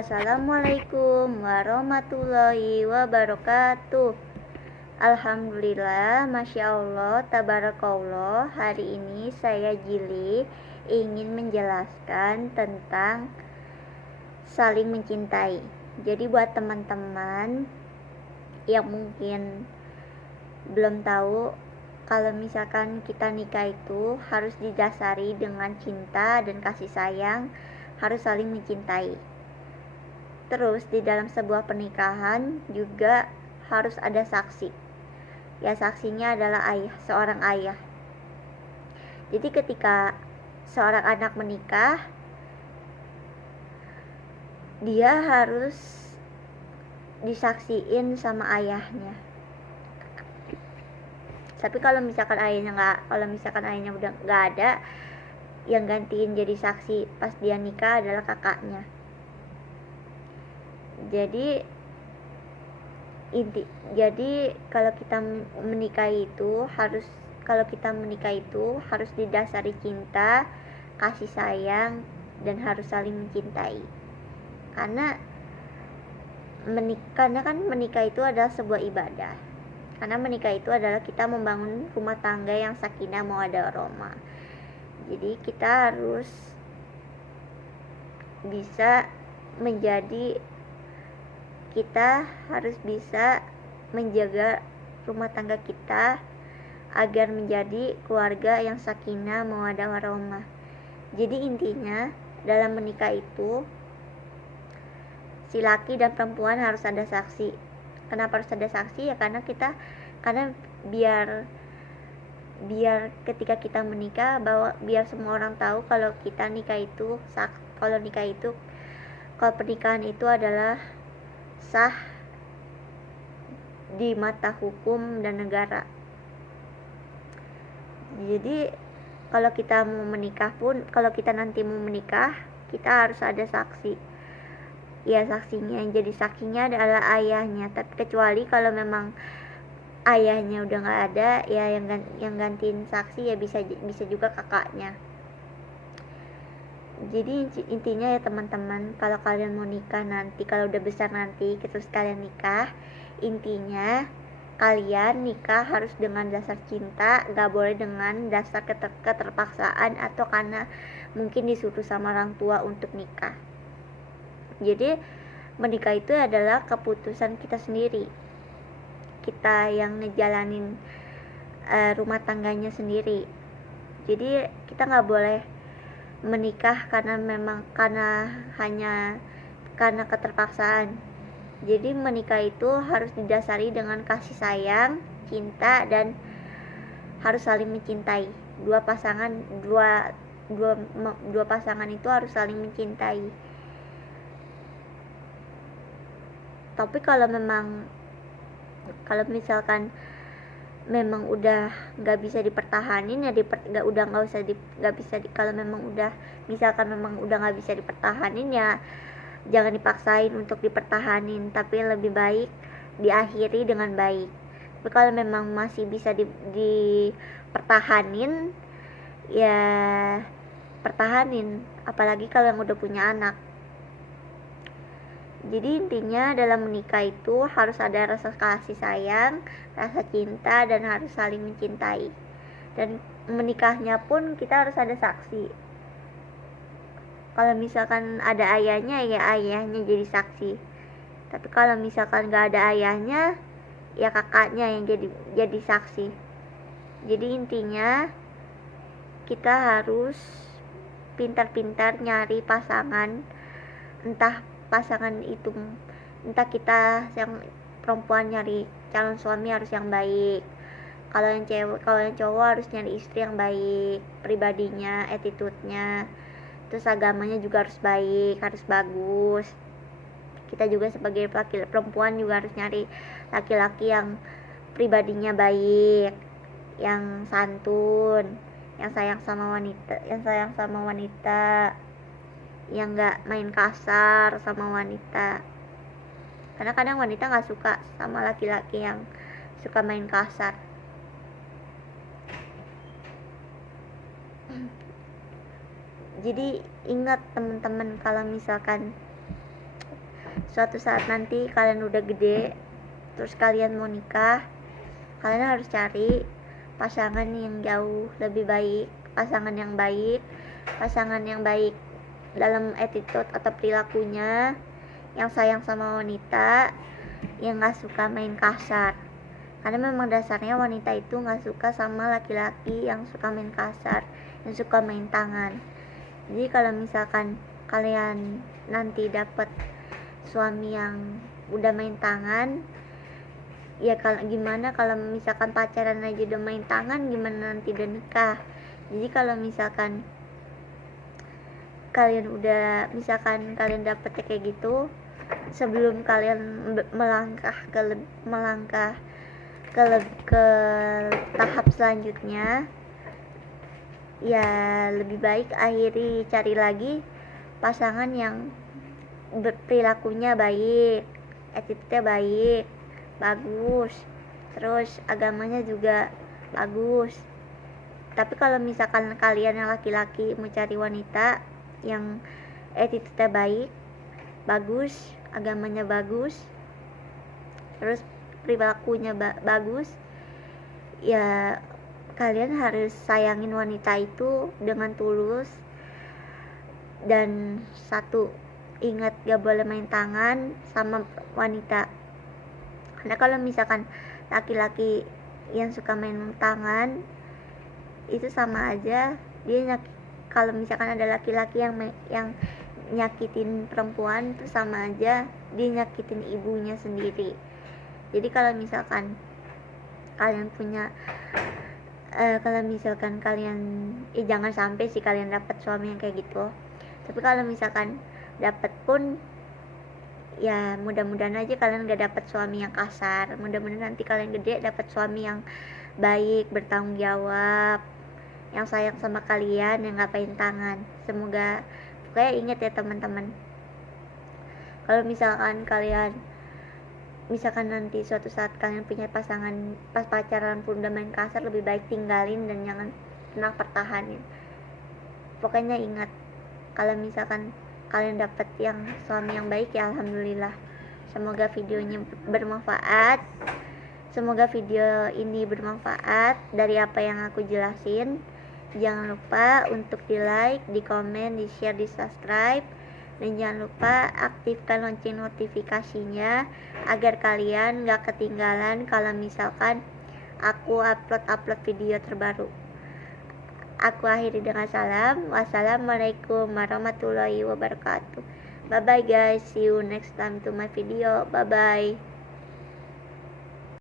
Assalamualaikum warahmatullahi wabarakatuh. Alhamdulillah, Masya Allah, Tabarakallah. Hari ini saya Jili ingin menjelaskan tentang saling mencintai. Jadi buat teman-teman yang mungkin belum tahu, kalau misalkan kita nikah itu harus didasari dengan cinta dan kasih sayang, harus saling mencintai. Terus di dalam sebuah pernikahan juga harus ada saksi. Ya, saksinya adalah seorang ayah. Jadi ketika seorang anak menikah, dia harus disaksiin sama ayahnya. Tapi kalau misalkan ayahnya udah nggak ada, yang gantiin jadi saksi pas dia nikah adalah kakaknya. Jadi kalau kita menikah itu harus didasari cinta, kasih sayang, dan harus saling mencintai. Karena kan menikah itu adalah sebuah ibadah. Karena menikah itu adalah kita membangun rumah tangga yang sakinah mawaddah warahmah. Jadi kita harus bisa menjaga rumah tangga kita agar menjadi keluarga yang sakinah mawaddah warahmah. Jadi intinya dalam menikah itu si laki dan perempuan harus ada saksi. Kenapa harus ada saksi? Ya karena biar ketika kita menikah, biar semua orang tahu kalau pernikahan itu adalah sah di mata hukum dan negara. Jadi kalau kita nanti mau menikah, kita harus ada saksi. Ya, saksinya yang jadi saksinya adalah ayahnya. Tapi kecuali kalau memang ayahnya udah nggak ada, ya yang gantiin saksi ya bisa juga kakaknya. Jadi intinya ya teman-teman, kalau kalian mau nikah nanti, kalau udah besar nanti terus kalian nikah, intinya kalian nikah harus dengan dasar cinta, gak boleh dengan dasar keterpaksaan atau karena mungkin disuruh sama orang tua untuk nikah. Jadi menikah itu adalah keputusan kita sendiri, kita yang ngejalanin rumah tangganya sendiri. Jadi kita gak boleh menikah karena keterpaksaan. Jadi menikah itu harus didasari dengan kasih sayang, cinta, dan harus saling mencintai. Dua pasangan itu harus saling mencintai. Tapi kalau misalkan memang udah nggak bisa dipertahanin ya kalau memang udah nggak bisa dipertahanin ya jangan dipaksain untuk dipertahanin, tapi lebih baik diakhiri dengan baik. Tapi kalau memang masih bisa dipertahanin ya pertahanin, apalagi kalau yang udah punya anak. Jadi intinya dalam menikah itu harus ada rasa kasih sayang, rasa cinta, dan harus saling mencintai. Dan menikahnya pun kita harus ada saksi. Kalau misalkan ada ayahnya, ya ayahnya jadi saksi. Tapi kalau misalkan gak ada ayahnya, ya kakaknya yang jadi saksi. Jadi intinya kita harus pintar-pintar nyari pasangan, entah kita yang perempuan nyari calon suami harus yang baik, kalau yang cowok harus nyari istri yang baik, pribadinya, attitude-nya, terus agamanya juga harus baik, harus bagus. Kita juga sebagai perempuan juga harus nyari laki-laki yang pribadinya baik, yang santun, yang sayang sama wanita, yang gak main kasar sama wanita. Karena kadang wanita gak suka sama laki-laki yang suka main kasar. Jadi ingat teman-teman, kalau misalkan suatu saat nanti kalian udah gede terus kalian mau nikah, kalian harus cari pasangan yang jauh lebih baik, pasangan yang baik dalam attitude atau perilakunya, yang sayang sama wanita, yang gak suka main kasar. Karena memang dasarnya wanita itu gak suka sama laki-laki yang suka main kasar, yang suka main tangan. Jadi kalau misalkan kalian nanti dapat suami yang udah main tangan, ya gimana kalau misalkan pacaran aja udah main tangan, gimana nanti udah nikah. Jadi kalau misalkan kalian dapetnya kayak gitu, sebelum kalian melangkah ke tahap selanjutnya, ya lebih baik cari lagi pasangan yang perilakunya baik, attitude-nya baik, bagus, terus agamanya juga bagus. Tapi kalau misalkan kalian yang laki-laki mau cari wanita yang attitude-nya baik, bagus, agamanya bagus, terus perilakunya bagus, ya kalian harus sayangin wanita itu dengan tulus. Dan satu, ingat gak boleh main tangan sama wanita. Karena kalau misalkan laki-laki yang suka main tangan, itu sama aja kalau misalkan ada laki-laki yang nyakitin perempuan, itu sama aja dia nyakitin ibunya sendiri. Jadi kalau misalkan kalian jangan sampai sih kalian dapat suami yang kayak gitu. Tapi kalau misalkan dapat pun, ya mudah-mudahan aja kalian gak dapat suami yang kasar. Mudah-mudahan nanti kalian gede dapat suami yang baik, bertanggung jawab, yang sayang sama kalian, yang gak main tangan. Semoga, pokoknya ingat ya teman-teman, kalau misalkan nanti suatu saat kalian punya pasangan, pas pacaran pun udah main kasar, lebih baik tinggalin dan jangan pernah pertahanin. Pokoknya ingat, kalau misalkan kalian dapat yang suami yang baik, ya alhamdulillah. Semoga videonya bermanfaat. Semoga video ini bermanfaat dari apa yang aku jelasin. Jangan lupa untuk di like, di komen, di share, di subscribe. Dan jangan lupa aktifkan lonceng notifikasinya agar kalian gak ketinggalan kalau misalkan aku upload video terbaru. Aku akhiri dengan salam. Wassalamualaikum warahmatullahi wabarakatuh. Bye bye guys. See you next time to my video. Bye bye.